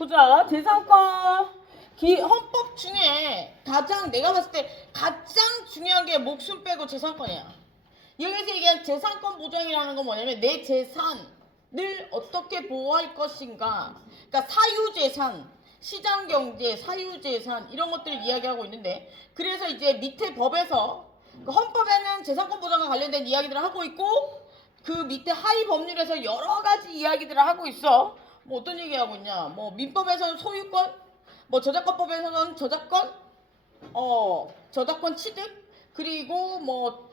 보자. 재산권 헌법 중에 가장 내가 봤을 때 가장 중요한 게 목숨 빼고 재산권이야. 여기서 얘기한 재산권 보장이라는 건 뭐냐면 내 재산을 어떻게 보호할 것인가. 그러니까 사유재산, 시장경제, 사유재산 이런 것들을 이야기하고 있는데 그래서 이제 밑에 법에서 그 헌법에는 재산권 보장과 관련된 이야기들을 하고 있고 그 밑에 하위 법률에서 여러 가지 이야기들을 하고 있어. 뭐 어떤 얘기하고 있냐. 뭐 민법에서는 소유권, 뭐 저작권법에서는 저작권 취득, 그리고 뭐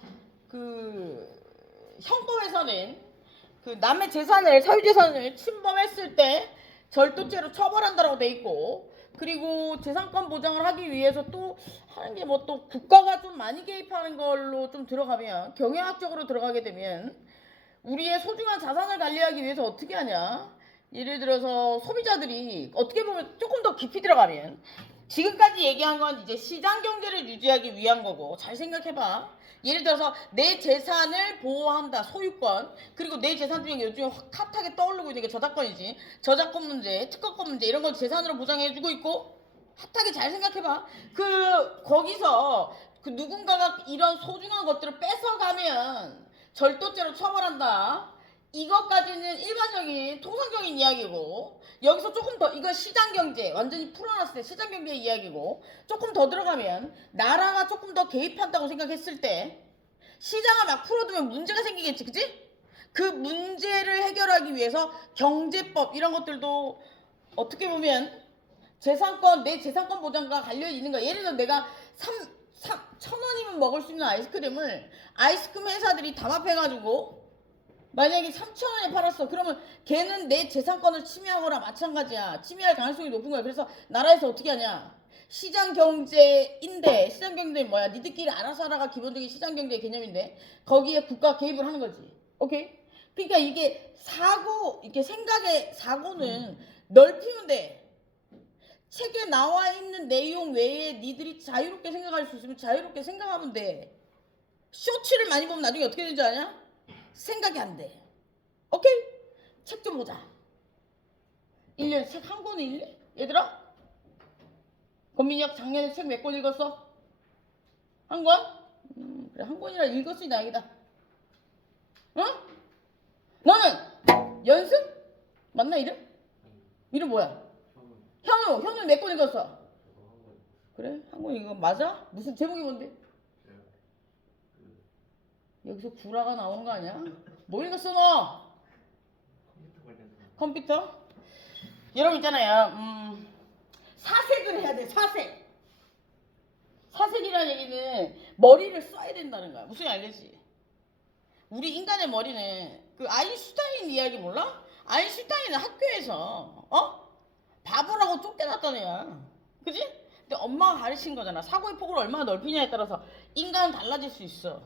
그 형법에서는 그 남의 재산을 사유재산을 침범했을 때 절도죄로 처벌한다라고 돼 있고, 그리고 재산권 보장을 하기 위해서 또 하는 게 뭐 또 국가가 좀 많이 개입하는 걸로 좀 들어가면 경영학적으로 들어가게 되면 우리의 소중한 자산을 관리하기 위해서 어떻게 하냐. 예를 들어서 소비자들이 어떻게 보면 조금 더 깊이 들어가면 지금까지 얘기한 건 이제 시장 경제를 유지하기 위한 거고, 잘 생각해봐. 예를 들어서 내 재산을 보호한다, 소유권. 그리고 내 재산 중에 요즘에 확 핫하게 떠오르고 있는 게 저작권이지. 저작권 문제, 특허권 문제 이런 걸 재산으로 보장해주고 있고, 핫하게 잘 생각해봐. 거기서 그 누군가가 이런 소중한 것들을 뺏어가면 절도죄로 처벌한다. 이것까지는 일반적인 통상적인 이야기고, 여기서 조금 더, 이건 시장경제 완전히 풀어놨을 때 시장경제 이야기고, 조금 더 들어가면 나라가 조금 더 개입한다고 생각했을 때 시장을 막 풀어두면 문제가 생기겠지, 그치? 그 문제를 해결하기 위해서 경제법 이런 것들도 어떻게 보면 내 재산권 보장과 관련이 있는 거야. 예를 들어 내가 1,000원이면 먹을 수 있는 아이스크림을 아이스크림 회사들이 담합해가지고 만약에 3,000원에 팔았어. 그러면 걔는 내 재산권을 침해하거나 마찬가지야. 침해할 가능성이 높은 거야. 그래서 나라에서 어떻게 하냐. 시장경제인데, 시장경제는 뭐야? 니들끼리 알아서 하라가 기본적인 시장경제의 개념인데 거기에 국가 개입을 하는 거지. 오케이? 그러니까 이게 이렇게 생각의 사고는 넓히면 돼. 책에 나와 있는 내용 외에 니들이 자유롭게 생각할 수 있으면 자유롭게 생각하면 돼. 쇼츠를 많이 보면 나중에 어떻게 되는지 아냐? 생각이 안 돼. 오케이? 책 좀 보자. 1년에 책 한 권 읽니? 얘들아? 권민혁 작년에 책 몇 권 읽었어? 한 권? 그래, 한 권이라 읽었으니 다행이다. 응? 너는? 연습? 맞나 이름? 이름 뭐야? 현우 몇 권 읽었어? 그래? 한 권 읽어. 맞아? 무슨 제목이 뭔데? 여기서 구라가 나오는 거 아니야? 뭐 읽었어 너? 컴퓨터? 여러분 있잖아요. 사색을 해야 돼. 사색이라는 얘기는 머리를 써야 된다는 거야. 무슨 알겠지? 우리 인간의 머리는 그 아인슈타인 이야기 몰라? 아인슈타인은 학교에서 바보라고 쫓겨났던 애야. 그지? 근데 엄마가 가르친 거잖아. 사고의 폭을 얼마나 넓히냐에 따라서 인간은 달라질 수 있어.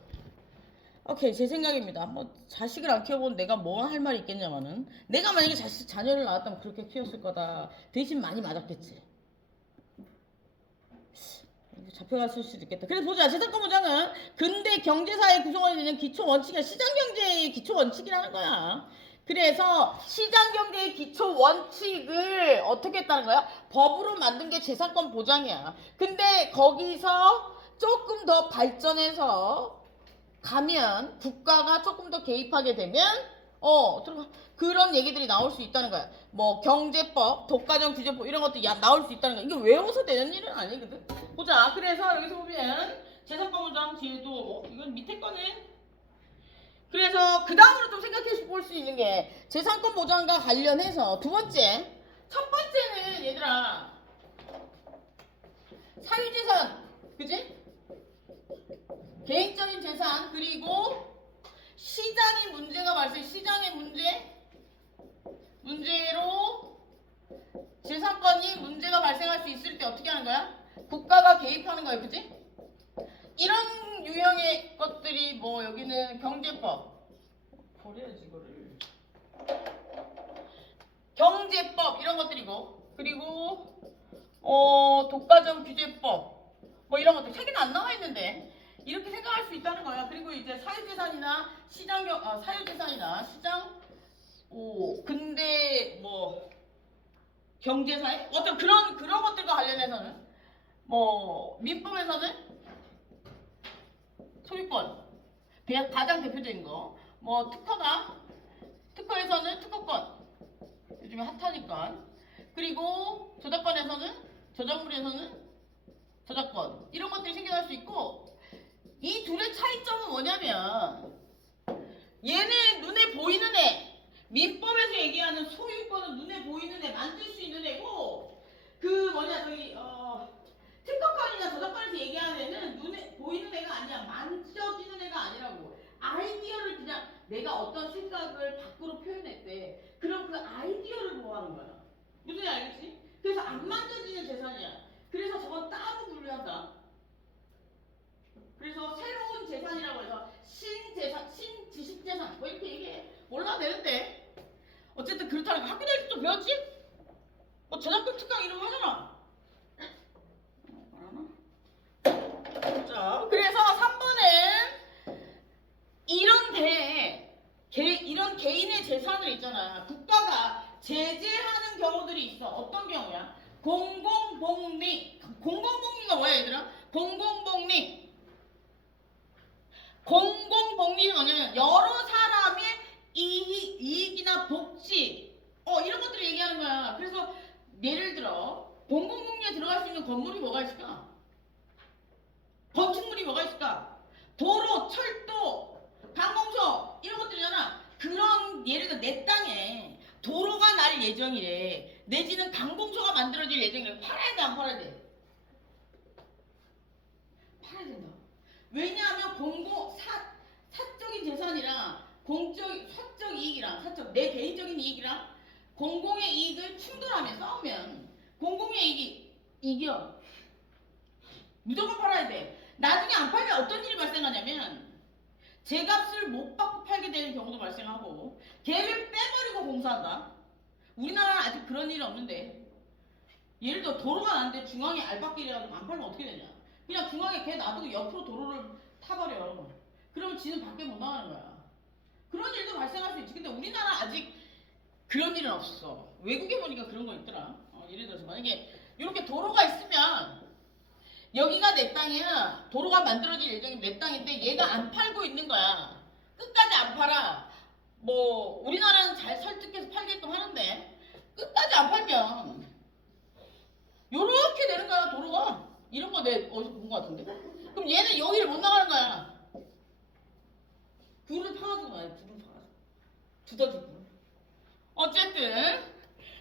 오케이, 제 생각입니다. 뭐 자식을 안 키워본 내가 뭐 할 말이 있겠냐마는, 내가 만약에 자녀를 낳았다면 그렇게 키웠을 거다. 대신 많이 맞았겠지. 잡혀갔을 수도 있겠다. 그래서 보자. 재산권 보장은 근대 경제사의 구성원이 되는 기초 원칙이야. 시장경제의 기초 원칙이라는 거야. 그래서 시장경제의 기초 원칙을 어떻게 했다는 거야? 법으로 만든 게 재산권 보장이야. 근데 거기서 조금 더 발전해서 가면, 국가가 조금 더 개입하게 되면 그런 얘기들이 나올 수 있다는 거야. 뭐 경제법, 독과점 규제법 이런 것도 나올 수 있다는 거야. 이게 외워서 되는 일은 아니거든. 보자. 그래서 여기서 보면 재산권 보장 제도, 이건 밑에 거네. 그래서 그 다음으로 좀 생각해 볼 수 있는 게 재산권 보장과 관련해서 첫 번째는 얘들아 사유재산, 그지? 개인적인 재산, 그리고 시장의 문제로 재산권이 문제가 발생할 수 있을 때 어떻게 하는 거야? 국가가 개입하는 거야, 그지? 이런 유형의 것들이 뭐 여기는 경제법, 버려야지 이거를. 경제법 이런 것들이고, 그리고 독과점 규제법 뭐 이런 것들 책에는 안 나와 있는데 이렇게 생각할 수 있다는 거야. 그리고 이제 사유재산이나 시장, 근데 뭐 경제사회 어떤 그런 것들과 관련해서는 뭐 민법에서는 소유권 가장 대표적인 거 뭐 특허에서는 특허권 요즘에 핫하니까 그리고 저작물에서는 저작권 이런 것들이 생겨날 수 있고 이 둘의 차이점은 뭐냐면 얘네 눈에 보이는 애 민법에서 얘기하는 소유권은 눈에 보이는 애 만들 수 있는 애고 특허권이나 저작권에서 얘기하는 애는 눈에 보이는 애가 아니야 만져지는 애가 아니라고 아이디어를 그냥 내가 어떤 생각을 밖으로 표현했대 그럼 그 아이디어를 보호하는 거야 무슨 알겠지? 그래서 안 만져지는 재산이야 그래서 저건 따로 분류한다 그래서 새로운 재산이라고 해서 신재산, 신지식재산 뭐 이렇게 얘기해 몰라도 되는데 어쨌든 그렇다고 학교 다닐 때도 배웠지? 뭐 저작권 특강 이런 거 하잖아 자, 그래서 3번은 이런 개인의 재산을 있잖아 국가가 제재하는 경우들이 있어 어떤 경우야? 공공복리가 뭐야 얘들아? 공공복리는 뭐냐면 여러 사람의 이익이나 복지 이런 것들을 얘기하는 거야 그래서 예를 들어 공공복리에 들어갈 수 있는 건물이 뭐가 있을까? 건축물이 뭐가 있을까? 도로, 철도, 방공서 이런 것들이잖아 그런 예를 들어 내 땅에 도로가 날 예정이래 내지는 강공서가 만들어질 예정이래 팔아야 돼 안 팔아야 돼? 팔아야 된다 왜냐하면 사적인 재산이랑 사적 이익이랑 내 개인적인 이익이랑 공공의 이익을 충돌하면 싸우면 공공의 이익이 이겨 무조건 팔아야 돼 나중에 안 팔면 어떤 일이 발생하냐면 제값을 못 받고 팔게 되는 경우도 발생하고 걔를 빼버리고 공사한다 우리나라는 아직 그런 일이 없는데 예를 들어 도로가 나는데 중앙에 알박길 해가지고 안 팔면 어떻게 되냐 그냥 중앙에 걔 놔두고 옆으로 도로를 타버려 그러면 지는 밖에 못 나가는 거야 그런 일도 발생할 수 있지 근데 우리나라 아직 그런 일은 없어 외국에 보니까 그런 거 있더라 예를 들어서 만약에 이렇게 도로가 있으면 여기가 내 땅이야 도로가 만들어질 예정인 내 땅인데 얘가 안 팔고 있는 거야 끝까지 안 팔아 뭐 우리나라는 잘 설득해서 팔게끔 하는데 끝까지 안 팔면 요렇게 되는 거야 도로가 이런 거 내 어디서 본 거 같은데 그럼 얘는 여기를 못 나가는 거야 굴을 파가지고 말이야 굴을 파가지고 두더지고 어쨌든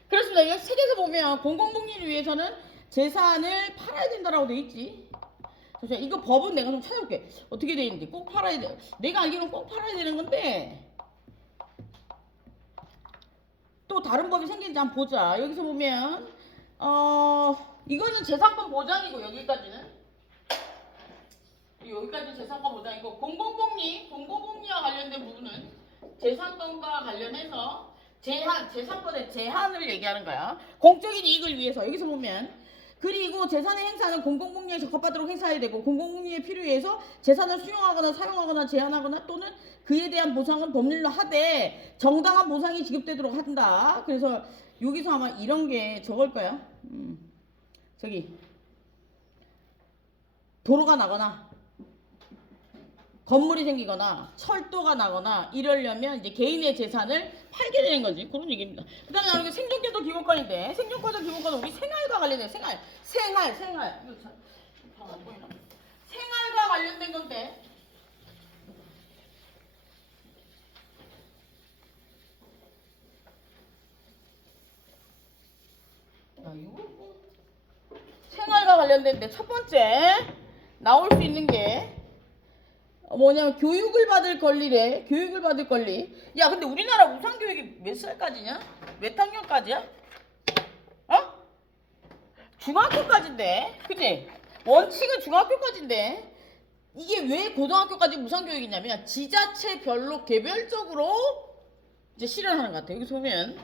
그렇습니다 이거 책에서 보면 공공복리를 위해서는 재산을 팔아야 된다라고 돼 있지 잠시만 이거 법은 내가 좀 찾아볼게 어떻게 돼 있는지 꼭 팔아야 돼 내가 알기로는 꼭 팔아야 되는 건데 또 다른 법이 생긴지 한번 보자 여기서 보면 이거는 재산권 보장이고 여기까지는 재산권 보장이고 공공복리와 관련된 부분은 재산권과 관련해서 재산권의 제한을 얘기하는 거야 공적인 이익을 위해서 여기서 보면 그리고 재산의 행사는 공공복리에 적합하도록 행사해야 되고 공공복리에 필요해서 재산을 수용하거나 사용하거나 제한하거나 또는 그에 대한 보상은 법률로 하되 정당한 보상이 지급되도록 한다. 그래서 여기서 아마 이런 게 저걸 거야. 저기 도로가 나거나 건물이 생기거나 철도가 나거나 이러려면 이제 개인의 재산을 팔게 되는 거지. 그런 얘기입니다. 그 다음에 나오는 게 생존권도 기본권인데 생존권도 기본권은 우리 생활과 관련된 생활. 이거 잘안 보이나? 생활과 관련된 건데 생활과 관련된데 첫 번째 나올 수 있는 게 뭐냐면 교육을 받을 권리래. 교육을 받을 권리. 야 근데 우리나라 우상교육이 몇 살까지냐? 몇 학년까지야? 중학교까지인데 그치? 원칙은 중학교까지인데 이게 왜 고등학교까지 우상교육이냐면 지자체별로 개별적으로 이제 실현하는 것 같아. 여기서 보면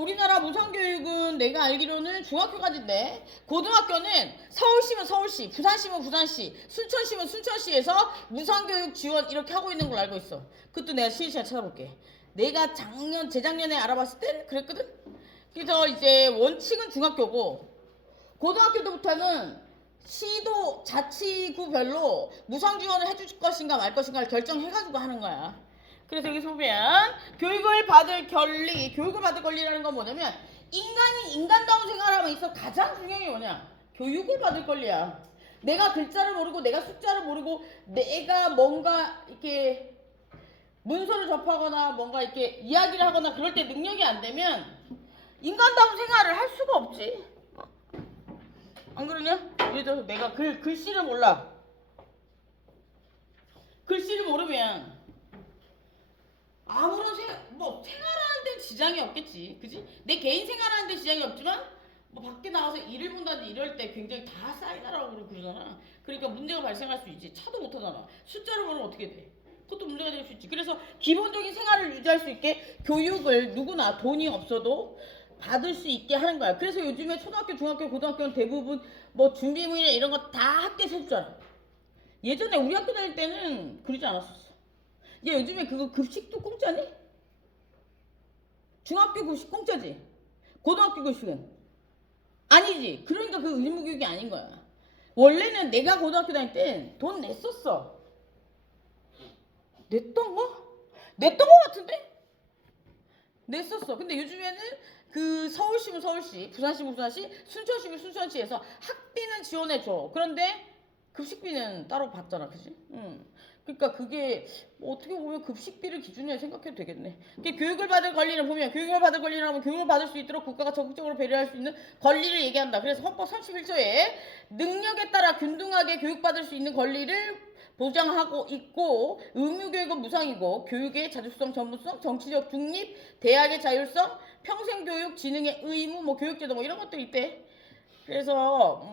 우리나라 무상교육은 내가 알기로는 중학교까지인데 고등학교는 서울시면 서울시, 부산시면 부산시, 순천시면 순천시에서 무상교육 지원 이렇게 하고 있는 걸로 알고 있어. 그것도 내가 실시간 찾아볼게. 내가 재작년에 알아봤을 때는 그랬거든. 그래서 이제 원칙은 중학교고 고등학교 때부터는 시도 자치구별로 무상 지원을 해줄 것인가 말 것인가를 결정해가지고 하는 거야. 그래서 여기서 보면 교육을 받을 권리라는 건 뭐냐면 인간이 인간다운 생활하면 있어 가장 중요한 게 뭐냐? 교육을 받을 권리야. 내가 글자를 모르고 내가 숫자를 모르고 내가 뭔가 이렇게 문서를 접하거나 뭔가 이렇게 이야기를 하거나 그럴 때 능력이 안 되면 인간다운 생활을 할 수가 없지. 안 그러냐? 예를 들어서 내가 글씨를 몰라. 글씨를 모르면 아무런 생활하는 데 지장이 없겠지. 그지? 내 개인 생활하는 데 지장이 없지만 뭐 밖에 나가서 일을 본다든지 이럴 때 굉장히 다 사인하라고 그러잖아. 그러니까 문제가 발생할 수 있지. 차도 못 타잖아. 숫자를 모르면 어떻게 돼? 그것도 문제가 될 수 있지. 그래서 기본적인 생활을 유지할 수 있게 교육을 누구나 돈이 없어도 받을 수 있게 하는 거야. 그래서 요즘에 초등학교, 중학교, 고등학교는 대부분 뭐 준비물이나 이런 거 다 학교에서 해주잖아. 예전에 우리 학교 다닐 때는 그러지 않았었어. 얘 요즘에 그거 급식도 공짜니? 중학교 급식 공짜지? 고등학교 급식은? 아니지. 그러니까 그 의무교육이 아닌 거야. 원래는 내가 고등학교 다닐 땐 돈 냈었어. 냈던가? 냈던 거 같은데? 냈었어. 근데 요즘에는 그 서울시면 서울시, 부산시면 부산시, 순천시면 순천시에서 학비는 지원해줘. 그런데 급식비는 따로 받잖아, 그지? 그러니까 그게 뭐 어떻게 보면 급식비를 기준으로 생각해도 되겠네. 교육을 받을 권리를 보면 교육을 받을 권리를 하면 교육을 받을 수 있도록 국가가 적극적으로 배려할 수 있는 권리를 얘기한다. 그래서 헌법 31조에 능력에 따라 균등하게 교육받을 수 있는 권리를 보장하고 있고 의무교육은 무상이고 교육의 자주성, 전문성, 정치적 중립, 대학의 자율성, 평생교육, 지능의 의무, 뭐 교육제도 뭐 이런 것들이 있대. 그래서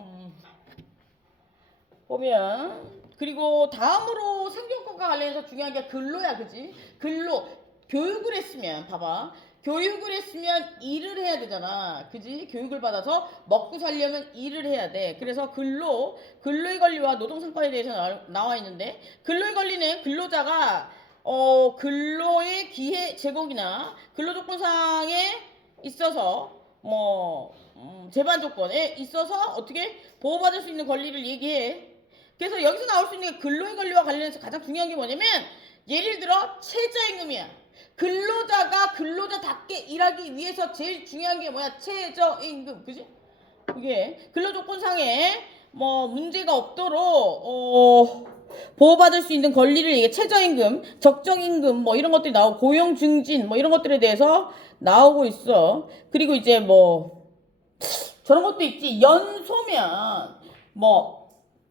보면 그리고 다음으로 생존권과 관련해서 중요한 게 근로야, 그지? 근로. 교육을 했으면 봐봐. 교육을 했으면 일을 해야 되잖아. 그지? 교육을 받아서 먹고 살려면 일을 해야 돼. 그래서 근로의 권리와 노동상권에 대해서 나와 있는데 근로의 권리는 근로자가 근로의 기회 제공이나 근로조건상에 있어서 제반 조건에 있어서 어떻게 보호받을 수 있는 권리를 얘기해. 그래서 여기서 나올 수 있는 게 근로의 권리와 관련해서 가장 중요한 게 뭐냐면 예를 들어 최저임금이야. 근로자가 근로자답게 일하기 위해서 제일 중요한 게 뭐야? 최저임금. 그지? 그게 근로조건상에 문제가 없도록 보호받을 수 있는 권리를 얘기해. 최저임금, 적정임금 이런 것들이 나오고 고용 증진 이런 것들에 대해서 나오고 있어. 그리고 이제 저런 것도 있지. 연소면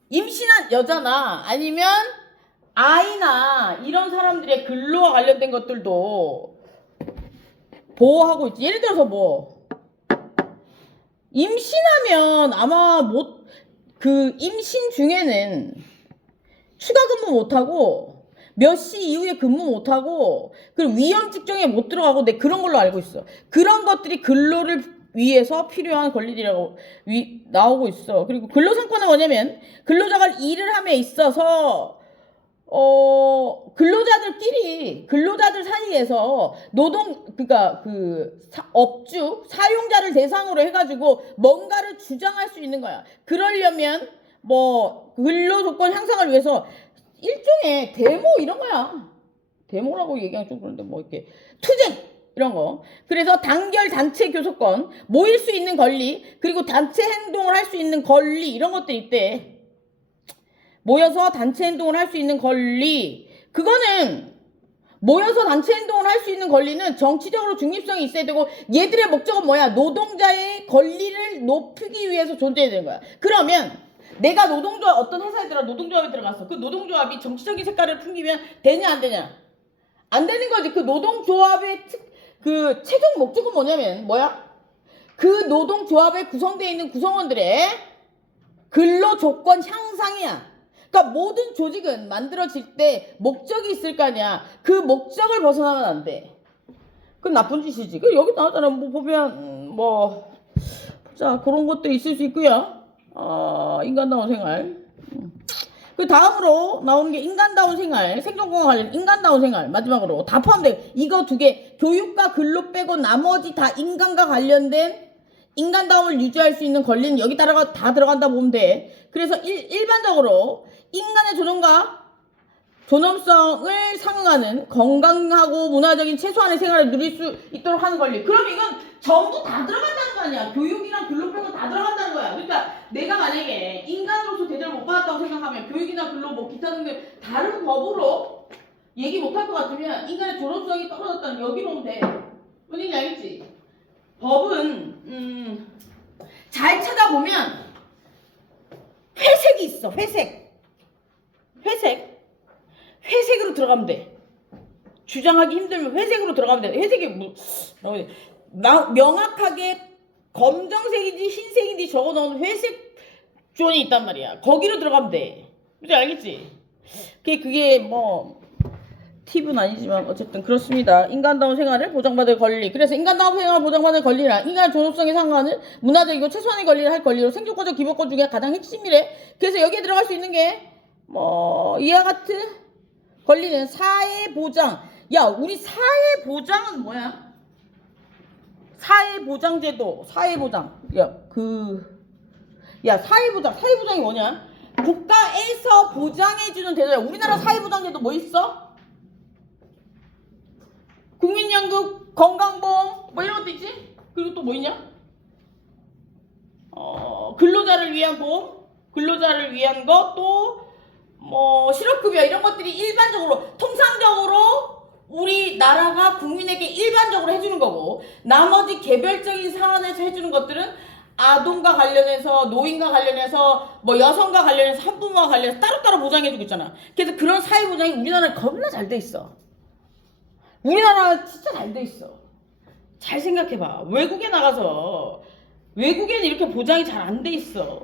임신한 여자나 아니면 아이나 이런 사람들의 근로와 관련된 것들도 보호하고 있지. 예를 들어서 임신하면 아마 임신 중에는 추가 근무 못하고 몇 시 이후에 근무 못하고 그리고 위험 직종에 못 들어가고 내 그런 걸로 알고 있어. 그런 것들이 근로를 위해서 필요한 권리들이라고 나오고 있어. 그리고 근로상권은 뭐냐면 근로자가 일을 함에 있어서 근로자들 사이에서 그러니까 업주 사용자를 대상으로 해가지고 뭔가를 주장할 수 있는 거야. 그러려면 근로조건 향상을 위해서 일종의 데모 이런 거야. 데모라고 얘기하면 좀 그런데 이렇게 투쟁 이런 거. 그래서 단결 단체 교섭권, 모일 수 있는 권리, 그리고 단체 행동을 할 수 있는 권리 이런 것들이 있대. 모여서 단체 행동을 할 수 있는 권리. 그거는 모여서 단체 행동을 할 수 있는 권리는 정치적으로 중립성이 있어야 되고 얘들의 목적은 뭐야? 노동자의 권리를 높이기 위해서 존재해야 되는 거야. 그러면 내가 어떤 회사에 노동조합에 들어갔어. 그 노동조합이 정치적인 색깔을 풍기면 되냐 안 되냐? 안 되는 거지. 그 노동조합의 그 최종 목적은 뭐야? 그 노동조합에 구성되어 있는 구성원들의 근로조건 향상이야. 그러니까 모든 조직은 만들어질 때 목적이 있을 거 아니야. 그 목적을 벗어나면 안 돼. 그건 나쁜 짓이지. 여기 나오잖아. 보면 자 그런 것도 있을 수 있고요. 인간다운 생활. 그 다음으로 나오는 게 인간다운 생활, 생존공학 관련 인간다운 생활, 마지막으로 다 포함돼. 이거 두 개, 교육과 근로 빼고 나머지 다 인간과 관련된 인간다움을 유지할 수 있는 권리는 여기 따라가 다 들어간다 보면 돼. 그래서 일반적으로 인간의 존엄성을 상응하는 건강하고 문화적인 최소한의 생활을 누릴 수 있도록 하는 권리. 그럼 이건 전부 다 들어간다는 거 아니야. 교육이랑 근로 빼고 다 들어간다는 거야. 그러니까 내가 만약에 인간으로서 대접을 못 받았다고 생각하면 교육이나 근로 뭐 기타 등등 다른 법으로 얘기 못 할 것 같으면 인간의 존엄성이 떨어졌다는 여기로 오면 돼. 뭔지 알겠지? 법은 잘 찾아보면 회색이 있어. 회색으로 들어가면 돼. 주장하기 힘들면 회색으로 들어가면 돼. 회색이 명확하게 검정색인지 흰색인지 적어놓은 회색 존이 있단 말이야. 거기로 들어가면 돼. 그치 알겠지? 그게 뭐 팁은 아니지만 어쨌든 그렇습니다. 인간다운 생활을 보장받을 권리. 그래서 인간다운 생활을 보장받을 권리란 인간 존엄성에 상응하는 문화적이고 최소한의 권리를 할 권리로 생존권적 기본권 중에 가장 핵심이래. 그래서 여기에 들어갈 수 있는 게 이와 같은 권리는 사회보장. 야, 우리 사회보장은 뭐야? 사회보장제도, 사회보장. 사회보장이 뭐냐? 국가에서 보장해주는 제도야. 우리나라 사회보장제도 뭐 있어? 국민연금, 건강보험, 뭐 이런 것도 있지? 그리고 또 뭐 있냐? 근로자를 위한 보험, 근로자를 위한 것, 또 실업급여 이런 것들이 일반적으로 통상적으로 우리나라가 국민에게 일반적으로 해주는 거고, 나머지 개별적인 사안에서 해주는 것들은 아동과 관련해서, 노인과 관련해서, 여성과 관련해서, 한부모와 관련해서 따로따로 보장해주고 있잖아. 그래서 그런 사회보장이 우리나라는 겁나 잘 돼 있어. 우리나라 진짜 잘 돼 있어. 잘 생각해봐. 외국에 나가서 외국에는 이렇게 보장이 잘 안 돼 있어.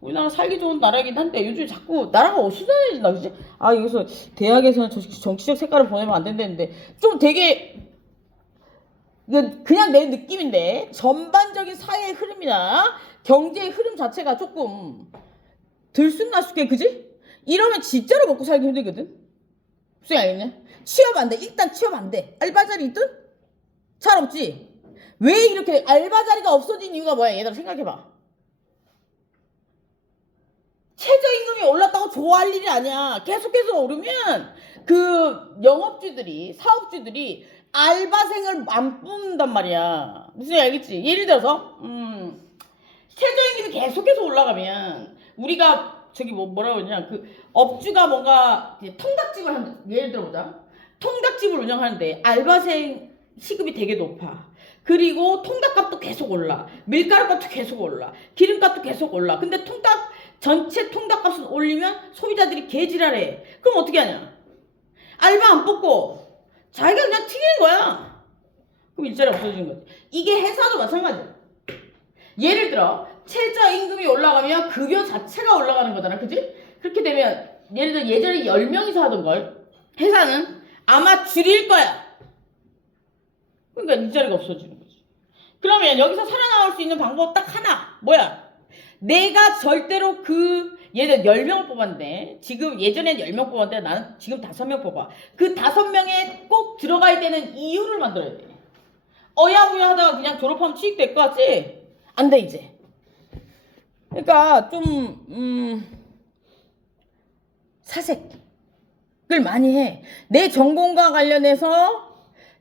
우리나라 살기 좋은 나라이긴 한데 요즘 자꾸 나라가 어수선해진다. 그치? 여기서 대학에서는 정치적 색깔을 보내면 안 된다는데 좀 되게 그냥 내 느낌인데 전반적인 사회의 흐름이나 경제의 흐름 자체가 조금 들쑥날쑥해. 그지? 이러면 진짜로 먹고 살기 힘들거든. 무슨 알겠냐? 취업 안 돼. 일단 취업 안 돼. 알바 자리 있든? 잘 없지? 왜 이렇게 알바 자리가 없어진 이유가 뭐야? 얘들아 생각해봐. 최저임금이 올랐다고 좋아할 일이 아니야. 계속해서 오르면 그 영업주들이, 사업주들이 알바생을 안 뽑는단 말이야. 무슨 얘기 알겠지? 예를 들어서 최저임금이 계속해서 올라가면 우리가 뭐라고 그러냐, 그 업주가 뭔가 통닭집을 예를 들어보자. 통닭집을 운영하는데 알바생 시급이 되게 높아. 그리고 통닭값도 계속 올라. 밀가루값도 계속 올라. 기름값도 계속 올라. 근데 전체 통닭값을 올리면 소비자들이 개지랄해. 그럼 어떻게 하냐? 알바 안 뽑고 자기가 그냥 튀기는 거야. 그럼 일자리 없어지는 거지. 이게 회사도 마찬가지야. 예를 들어 최저임금이 올라가면 급여 자체가 올라가는 거잖아. 그지? 그렇게 되면 예를 들어 예전에 10명이서 하던 걸 회사는 아마 줄일 거야. 그러니까 일자리가 없어지는 거지. 그러면 여기서 살아나올 수 있는 방법 딱 하나. 뭐야? 내가 절대로 예를 들어 10명을 뽑았는데 지금 예전엔 10명 뽑았는데 나는 지금 5명 뽑아. 그 5명에 꼭 들어가야 되는 이유를 만들어야 돼. 어야부야 하다가 그냥 졸업하면 취직될 것 같지? 안 돼 이제. 그러니까 좀 사색을 많이 해. 내 전공과 관련해서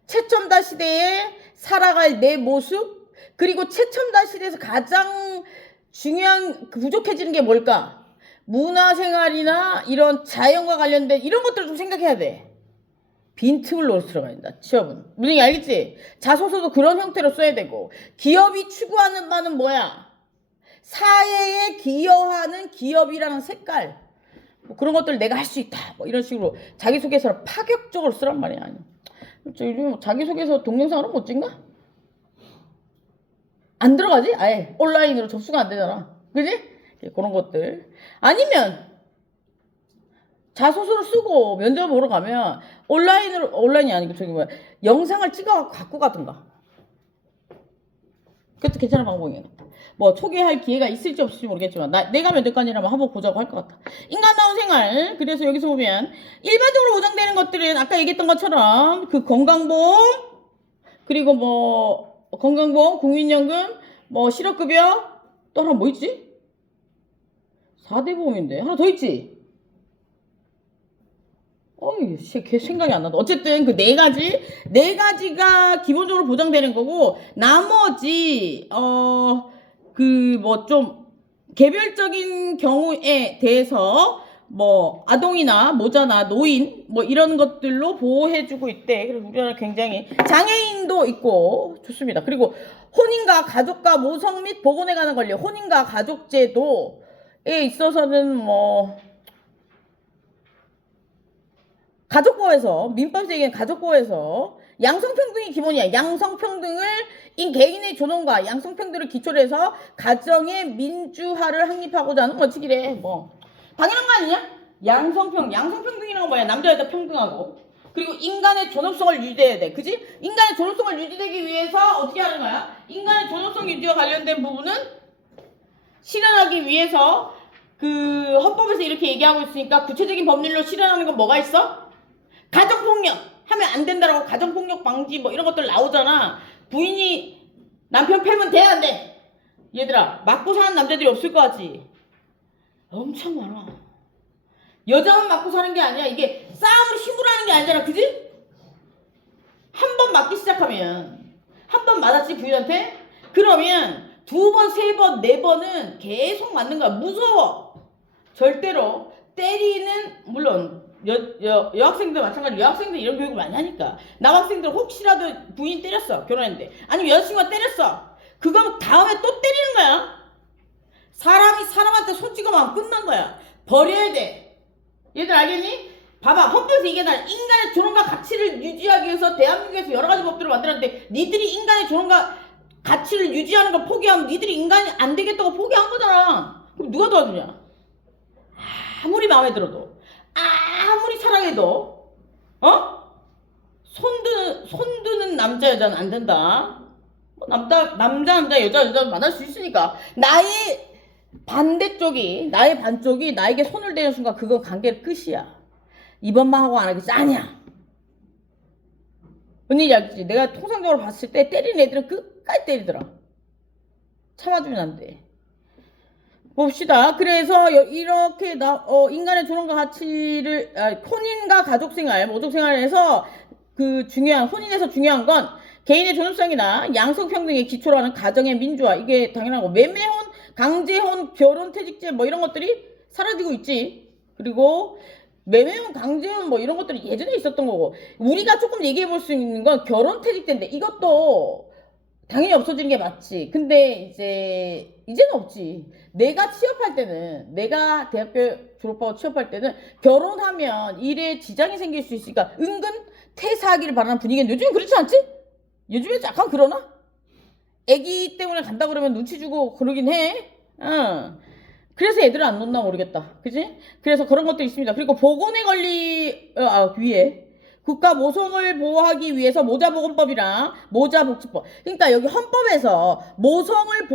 최첨다 시대에 살아갈 내 모습, 그리고 최첨다 시대에서 가장 중요한 부족해지는 게 뭘까? 문화생활이나 이런 자연과 관련된 이런 것들을 좀 생각해야 돼. 빈틈을 노려 들어가야 된다. 취업은. 무슨 얘기 알겠지? 자소서도 그런 형태로 써야 되고. 기업이 추구하는 바는 뭐야? 사회에 기여하는 기업이라는 색깔. 그런 것들 내가 할 수 있다. 이런 식으로 자기소개서를 파격적으로 쓰란 말이야. 요즘 자기소개서 동영상으로 못 찍나? 안 들어가지? 아예 온라인으로 접수가 안 되잖아. 그지? 그런 것들. 아니면 자소서를 쓰고 면접을 보러 가면 온라인이 아니고 영상을 찍어 갖고 가든가. 그것도 괜찮은 방법이겠다. 뭐 소개할 기회가 있을지 없을지 모르겠지만 내가 몇 년간이라면 한번 보자고 할 것 같아. 인간다운 생활. 그래서 여기서 보면 일반적으로 보장되는 것들은 아까 얘기했던 것처럼 그 건강보험, 그리고 뭐 건강보험, 국민연금, 뭐 실업급여, 또 하나 뭐 있지? 4대 보험인데 하나 더 있지? 어이, 생각이 안 나도. 어쨌든 그 네 가지가 기본적으로 보장되는 거고, 나머지, 그 뭐 좀 개별적인 경우에 대해서 뭐 아동이나 모자나 노인 뭐 이런 것들로 보호해주고 있대. 그래서 우리나라 굉장히 장애인도 있고 좋습니다. 그리고 혼인과 가족과 모성 및 보건에 관한 권리, 혼인과 가족제도에 있어서는 뭐 가족법에서, 민법에서 얘기하는 가족법에서 양성평등이 기본이야. 양성평등을 개인의 존엄과 양성평등을 기초로 해서 가정의 민주화를 확립하고자 하는 원칙이래. 뭐 당연한 거 아니냐? 양성평등이라는 건 뭐야? 남자 여자 평등하고, 그리고 인간의 존엄성을 유지해야 돼. 그지? 인간의 존엄성을 유지되기 위해서 어떻게 하는 거야? 인간의 존엄성 유지와 관련된 부분은 실현하기 위해서 그 헌법에서 이렇게 얘기하고 있으니까 구체적인 법률로 실현하는 건 뭐가 있어? 가정폭력 하면 안 된다라고, 가정폭력 방지 뭐 이런 것들 나오잖아. 부인이 남편 패면 돼, 안 돼? 얘들아, 맞고 사는 남자들이 없을 거 같지? 엄청 많아. 여자만 맞고 사는 게 아니야. 이게 싸움을 힘으로 하는 게 아니잖아. 그지? 한 번 맞기 시작하면, 한 번 맞았지 부인한테? 그러면 두 번, 세 번, 네 번은 계속 맞는 거야. 무서워. 절대로 때리는, 물론 여학생들 마찬가지로 여학생들 이런 교육을 많이 하니까, 남학생들 혹시라도 부인 때렸어, 결혼했는데, 아니면 여자친구가 때렸어, 그건 다음에 또 때리는 거야. 사람이 사람한테 손 찍으면 끝난 거야. 버려야 돼. 얘들 알겠니? 봐봐, 헌법에서 얘기하는 인간의 존엄과 가치를 유지하기 위해서 대한민국에서 여러 가지 법들을 만들었는데, 니들이 인간의 존엄과 가치를 유지하는 걸 포기하면 니들이 인간이 안 되겠다고 포기한 거잖아. 그럼 누가 도와주냐? 아무리 마음에 들어도, 아무리 사랑해도, 손드는 남자 여자는 안 된다. 남자 여자 만날 수 있으니까. 나의 반쪽이 나에게 손을 대는 순간 그건 관계의 끝이야. 이번만 하고 안 하겠지? 아니야. 언니 알겠지? 내가 통상적으로 봤을 때 때리는 애들은 끝까지 때리더라. 참아주면 안 돼. 봅시다. 그래서 이렇게 인간의 존엄과 가치를, 혼인과 가족생활, 모족생활에서 혼인에서 중요한 건 개인의 존엄성이나 양성평등의 기초로 하는 가정의 민주화. 이게 당연하고, 매매혼, 강제혼, 결혼퇴직제 뭐 이런 것들이 사라지고 있지. 그리고 매매혼, 강제혼 뭐 이런 것들이 예전에 있었던 거고, 우리가 조금 얘기해 볼 수 있는 건 결혼퇴직제인데, 이것도 당연히 없어지는 게 맞지. 근데 이제는 없지. 내가 대학교 졸업하고 취업할 때는 결혼하면 일에 지장이 생길 수 있으니까 은근 퇴사하기를 바라는 분위기는 요즘은 그렇지 않지? 요즘에 약간 그러나? 애기 때문에 간다 그러면 눈치 주고 그러긴 해. 그래서 애들은 안 놓나 모르겠다. 그지? 그래서 그런 것도 있습니다. 그리고 보건의 권리, 위에. 국가 모성을 보호하기 위해서 모자보건법이랑 모자복지법. 그러니까 여기 헌법에서 모성을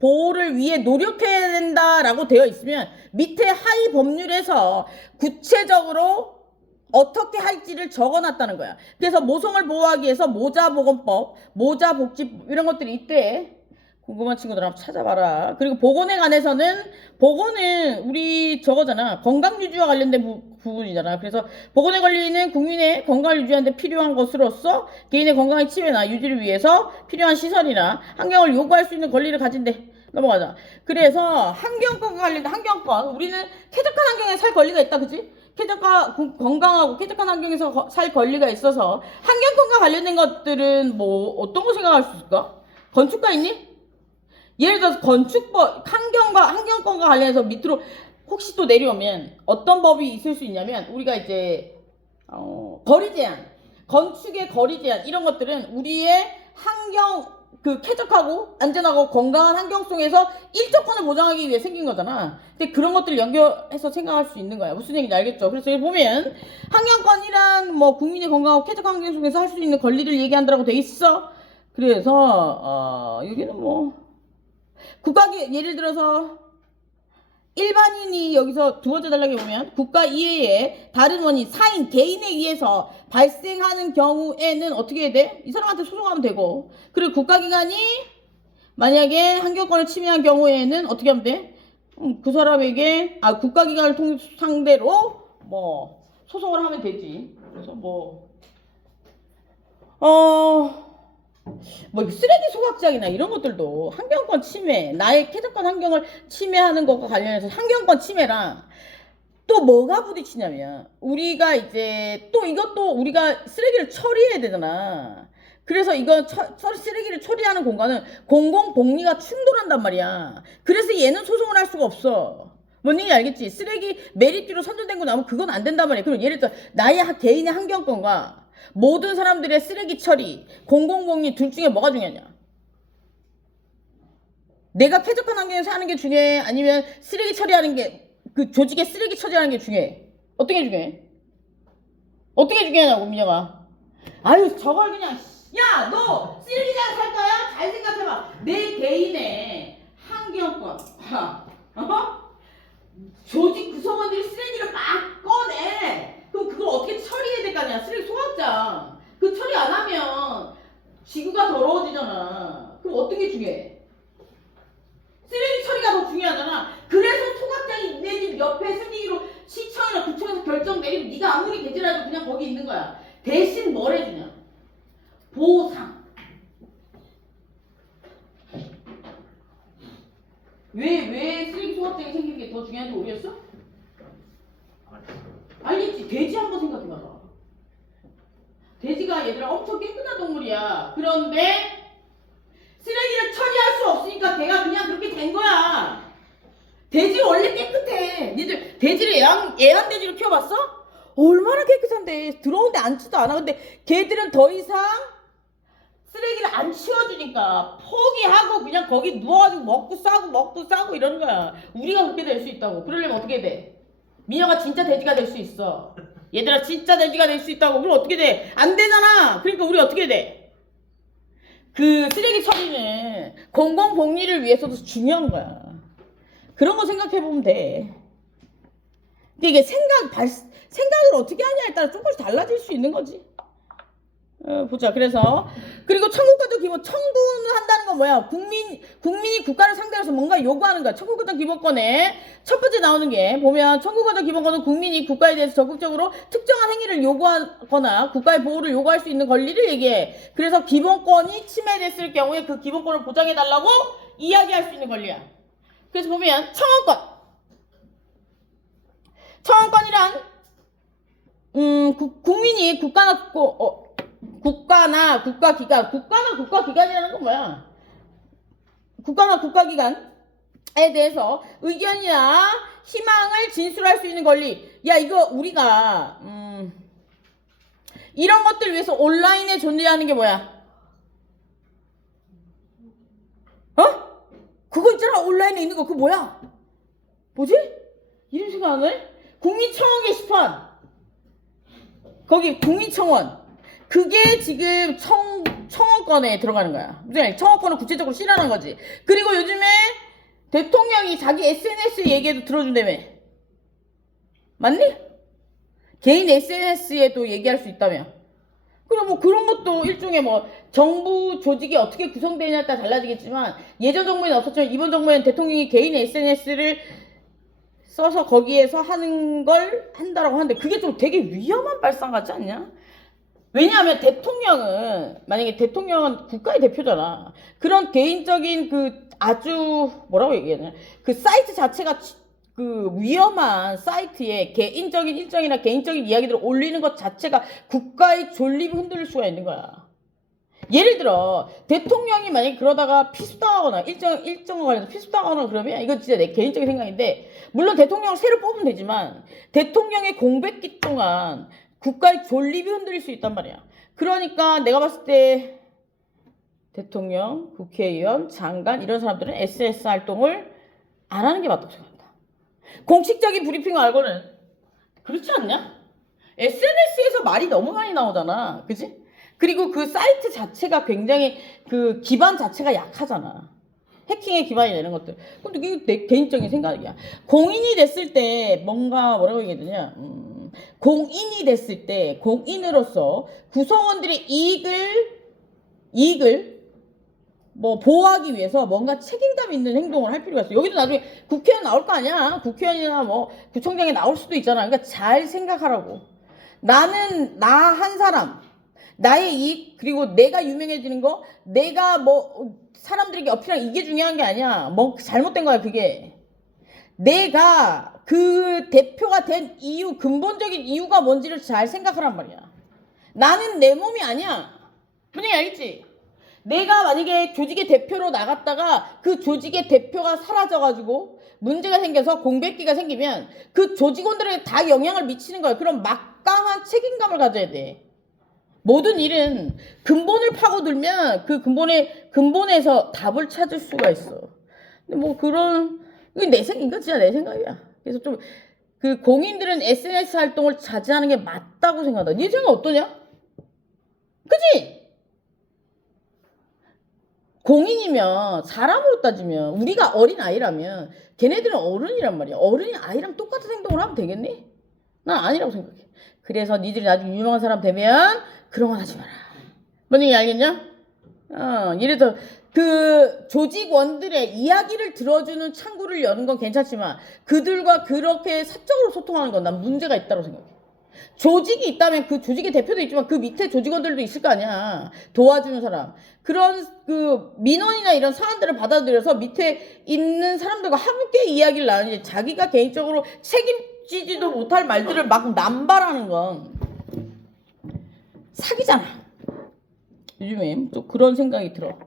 보호를 위해 노력해야 된다라고 되어 있으면 밑에 하위 법률에서 구체적으로 어떻게 할지를 적어놨다는 거야. 그래서 모성을 보호하기 위해서 모자보건법, 모자복지법 이런 것들이 있대. 궁금한 친구들 한번 찾아봐라. 그리고 보건에 관해서는, 보건은 우리 저거잖아. 건강유지와 관련된 부분이잖아. 그래서 보건에 관리는 국민의 건강을 유지하는 데 필요한 것으로서 개인의 건강의 침해나 유지를 위해서 필요한 시설이나 환경을 요구할 수 있는 권리를 가진대. 넘어가자. 그래서 환경권과 관련된 환경권. 우리는 쾌적한 환경에 살 권리가 있다. 그치? 건강하고 쾌적한 환경에서 살 권리가 있어서 환경권과 관련된 것들은 뭐 어떤 거 생각할 수 있을까? 건축가 있니? 예를 들어서 건축법, 환경권과 관련해서 밑으로 혹시 또 내려오면 어떤 법이 있을 수 있냐면, 우리가 거리 제한, 건축의 거리 제한, 이런 것들은 우리의 쾌적하고 안전하고 건강한 환경 속에서 일조권을 보장하기 위해 생긴 거잖아. 근데 그런 것들을 연결해서 생각할 수 있는 거야. 무슨 얘기인지 알겠죠? 그래서 여기 보면 환경권이란 뭐 국민의 건강하고 쾌적한 환경 속에서 할 수 있는 권리를 얘기한다고 돼 있어. 그래서 여기는 뭐 예를 들어서 일반인이 여기서 두 번째 단락에 보면 국가 이외에 다른 원인, 사인, 개인에 의해서 발생하는 경우에는 어떻게 해야 돼? 이 사람한테 소송하면 되고, 그리고 국가기관이 만약에 환경권을 침해한 경우에는 어떻게 하면 돼? 그 사람에게 국가기관을 상대로 뭐 소송을 하면 되지. 그래서 쓰레기 소각장이나 이런 것들도 환경권 침해, 나의 쾌적한 환경을 침해하는 것과 관련해서 환경권 침해랑 또 뭐가 부딪히냐면, 우리가 이제 또 이것도 우리가 쓰레기를 처리해야 되잖아. 그래서 이건 쓰레기를 처리하는 공간은 공공복리가 충돌한단 말이야. 그래서 얘는 소송을 할 수가 없어. 뭔 얘기 알겠지? 쓰레기 메리트로 선정된 거 나오면 그건 안 된단 말이야. 그럼 예를 들어 나의 개인의 환경권과 모든 사람들의 쓰레기 처리, 공공복리 둘 중에 뭐가 중요하냐? 내가 쾌적한 환경에서 하는 게 중요해? 아니면 쓰레기 처리하는 게, 그 조직의 쓰레기 처리하는 게 중요해? 어떤 게 중요해? 어떤 게 중요하냐고, 민혁아. 아유, 저걸 그냥, 야, 너 쓰레기장 살 거야? 잘 생각해봐. 내 개인의 환경권. 조직 구성원들이 쓰레기를 막 꺼내. 그럼 그걸 어떻게 처리해야 될 거 아니야? 쓰레기 소각장. 그 처리 안 하면 지구가 더러워지잖아. 그럼 어떤 게 중요해? 쓰레기 처리가 더 중요하잖아. 그래서 소각장이 내 집 옆에 생기기로 시청이나 구청에서 결정 내리면 네가 아무리 개질해도 그냥 거기 있는 거야. 대신 뭘 해주냐? 보상. 왜 쓰레기 소각장이 생기는 게 더 중요한지 모르겠어? 알겠지? 돼지 한번 생각해봐라. 돼지가 얘들아 엄청 깨끗한 동물이야. 그런데 쓰레기를 처리할 수 없으니까 걔가 그냥 그렇게 된 거야. 돼지 원래 깨끗해. 니들 돼지를 애완돼지로 키워봤어? 얼마나 깨끗한데. 들어오는데 앉지도 않아. 근데 걔들은 더 이상 쓰레기를 안 치워주니까 포기하고 그냥 거기 누워가지고 먹고 싸고 이러는 거야. 우리가 그렇게 될 수 있다고. 그러려면 어떻게 돼? 미녀가 진짜 돼지가 될 수 있어. 얘들아 진짜 돼지가 될 수 있다고. 그럼 어떻게 돼? 안 되잖아. 그러니까 우리 어떻게 돼? 그 쓰레기 처리는 공공복리를 위해서도 중요한 거야. 그런 거 생각해보면 돼. 근데 이게 생각을 어떻게 하냐에 따라 조금씩 달라질 수 있는 거지. 보자. 그리고 청구권적 기본, 청구는 한다는 건 뭐야? 국민이 국가를 상대로 해서 뭔가 요구하는 거야. 청구권적 기본권에 첫 번째 나오는 게 보면, 청구권적 기본권은 국민이 국가에 대해서 적극적으로 특정한 행위를 요구하거나 국가의 보호를 요구할 수 있는 권리를 얘기해. 그래서 기본권이 침해됐을 경우에 그 기본권을 보장해달라고 이야기할 수 있는 권리야. 그래서 보면 청원권이란 국민이 국가기관이라는 건 뭐야? 국가나 국가기관에 대해서 의견이나 희망을 진술할 수 있는 권리. 야, 이거 우리가 이런 것들을 위해서 온라인에 존재하는 게 뭐야? 그거 있잖아. 온라인에 있는 거. 그거 뭐야? 뭐지? 이름 생각 안 해? 국민청원 게시판. 거기 국민청원. 그게 지금 청원권에 들어가는 거야. 청원권을 구체적으로 실현하는 거지. 그리고 요즘에 대통령이 자기 SNS 얘기에도 들어준다며. 맞니? 개인 SNS에도 얘기할 수 있다며. 그럼 뭐 그런 것도 일종의 정부 조직이 어떻게 구성되냐에 따라 달라지겠지만, 예전 정부에는 없었지만 이번 정부에는 대통령이 개인 SNS를 써서 거기에서 하는 걸 한다라고 하는데, 그게 좀 되게 위험한 발상 같지 않냐? 왜냐하면 만약에 대통령은 국가의 대표잖아. 그런 개인적인 뭐라고 얘기하냐, 그 사이트 자체가 그 위험한 사이트에 개인적인 일정이나 개인적인 이야기들을 올리는 것 자체가 국가의 존립을 흔들 수가 있는 거야. 예를 들어 대통령이 만약에 그러다가 피습당하거나 일정과 관련해서 피습당하거나 그러면, 이건 진짜 내 개인적인 생각인데, 물론 대통령을 새로 뽑으면 되지만 대통령의 공백기 동안 국가의 존립이 흔들릴 수 있단 말이야. 그러니까 내가 봤을 때 대통령, 국회의원, 장관 이런 사람들은 SNS 활동을 안 하는 게 맞다고 생각합니다. 공식적인 브리핑 말고는. 그렇지 않냐? SNS에서 말이 너무 많이 나오잖아. 그치? 그리고 그 사이트 자체가 굉장히 그 기반 자체가 약하잖아. 해킹에 기반이 되는 것들. 근데 이게 내 개인적인 생각이야. 공인이 됐을 때 뭔가 뭐라고 얘기해야 되냐? 공인이 됐을 때 공인으로서 구성원들의 이익을 뭐 보호하기 위해서 뭔가 책임감 있는 행동을 할 필요가 있어. 여기도 나중에 국회의원 나올 거 아니야. 국회의원이나 뭐 구청장이 나올 수도 있잖아. 그러니까 잘 생각하라고. 나는 나 한 사람, 나의 이익, 그리고 내가 유명해지는 거, 내가 뭐 사람들에게 어필하는 이게 중요한 게 아니야. 뭐 잘못된 거야 그게. 내가 그 대표가 된 이유, 근본적인 이유가 뭔지를 잘 생각하란 말이야. 나는 내 몸이 아니야. 분명히 알겠지? 내가 만약에 조직의 대표로 나갔다가 그 조직의 대표가 사라져가지고 문제가 생겨서 공백기가 생기면 그 조직원들에게 다 영향을 미치는 거야. 그럼 막강한 책임감을 가져야 돼. 모든 일은 근본을 파고들면 그 근본에서 답을 찾을 수가 있어. 근데 뭐 이게 내 생각인가? 진짜 내 생각이야. 그래서 좀 그 공인들은 SNS 활동을 자제하는 게 맞다고 생각한다. 네 생각 어떠냐? 그치? 공인이면 사람으로 따지면 우리가 어린 아이라면 걔네들은 어른이란 말이야. 어른이 아이랑 똑같은 행동을 하면 되겠니? 난 아니라고 생각해. 그래서 니들이 나중에 유명한 사람 되면 그런 건 하지 마라. 뭔 얘기 알겠냐? 예를 들어 그 조직원들의 이야기를 들어주는 창구를 여는 건 괜찮지만 그들과 그렇게 사적으로 소통하는 건 난 문제가 있다고 생각해. 조직이 있다면 그 조직의 대표도 있지만 그 밑에 조직원들도 있을 거 아니야. 도와주는 사람. 그런 그 민원이나 이런 사안들을 받아들여서 밑에 있는 사람들과 함께 이야기를 나누지, 자기가 개인적으로 책임지지도 못할 말들을 막 남발하는 건 사기잖아. 요즘에 또 그런 생각이 들어.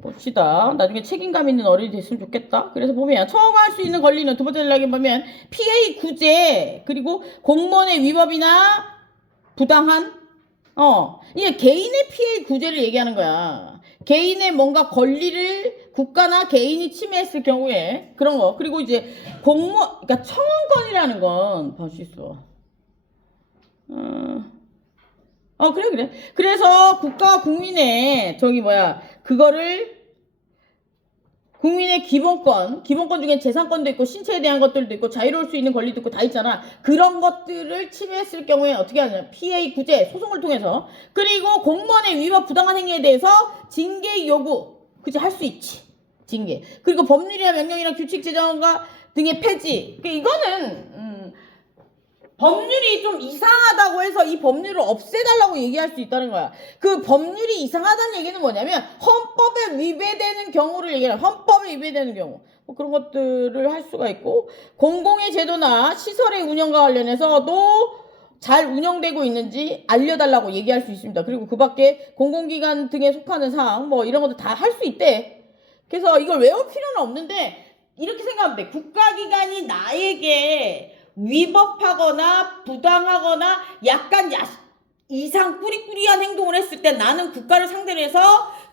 봅시다. 나중에 책임감 있는 어른이 됐으면 좋겠다. 그래서 보면 처우할 수 있는 권리는 두 번째 전략에 보면 피해 구제, 그리고 공무원의 위법이나 부당한 이게 개인의 피해 구제를 얘기하는 거야. 개인의 뭔가 권리를 국가나 개인이 침해했을 경우에 그런 거. 그리고 이제 그러니까 청원권이라는 건 볼 수 있어. 그래. 그래서 국가와 국민의 그거를 국민의 기본권 중엔 재산권도 있고 신체에 대한 것들도 있고 자유로울 수 있는 권리도 있고 다 있잖아. 그런 것들을 침해했을 경우에 어떻게 하냐? 피해 구제 소송을 통해서. 그리고 공무원의 위법 부당한 행위에 대해서 징계 요구. 그치, 할 수 있지. 징계. 그리고 법률이나 명령이나 규칙 제정과 등의 폐지. 이거는 법률이 좀 이상하다고 해서 이 법률을 없애달라고 얘기할 수 있다는 거야. 그 법률이 이상하다는 얘기는 뭐냐면 헌법에 위배되는 경우를 얘기해요. 헌법에 위배되는 경우. 뭐 그런 것들을 할 수가 있고, 공공의 제도나 시설의 운영과 관련해서도 잘 운영되고 있는지 알려달라고 얘기할 수 있습니다. 그리고 그 밖에 공공기관 등에 속하는 사항 뭐 이런 것도 다 할 수 있대. 그래서 이걸 외울 필요는 없는데 이렇게 생각하면 돼. 국가기관이 나에게 위법하거나 부당하거나 약간 이상 꾸리꾸리한 행동을 했을 때 나는 국가를 상대로 해서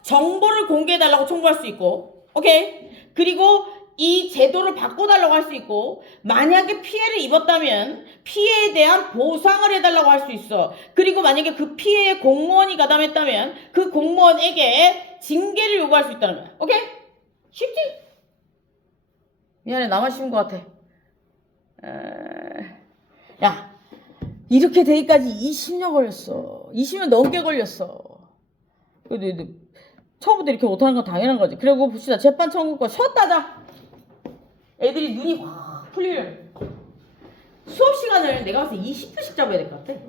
정보를 공개해달라고 청구할 수 있고, 오케이? 그리고 이 제도를 바꿔달라고 할 수 있고, 만약에 피해를 입었다면 피해에 대한 보상을 해달라고 할 수 있어. 그리고 만약에 그 피해에 공무원이 가담했다면 그 공무원에게 징계를 요구할 수 있다는 거야. 오케이? 쉽지? 미안해, 나만 쉬운 것 같아. 야, 이렇게 되기까지 20년 걸렸어. 20년 넘게 걸렸어. 근데 처음부터 이렇게 못하는 건 당연한 거지. 그리고 봅시다. 재판 청구권 쉬었다 자. 애들이 눈이 확 풀리려. 수업 시간을 내가 봤을 때 20분씩 잡아야 될 것 같아.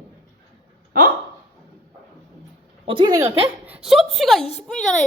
어떻게 생각해? 수업 시간 20분이잖아.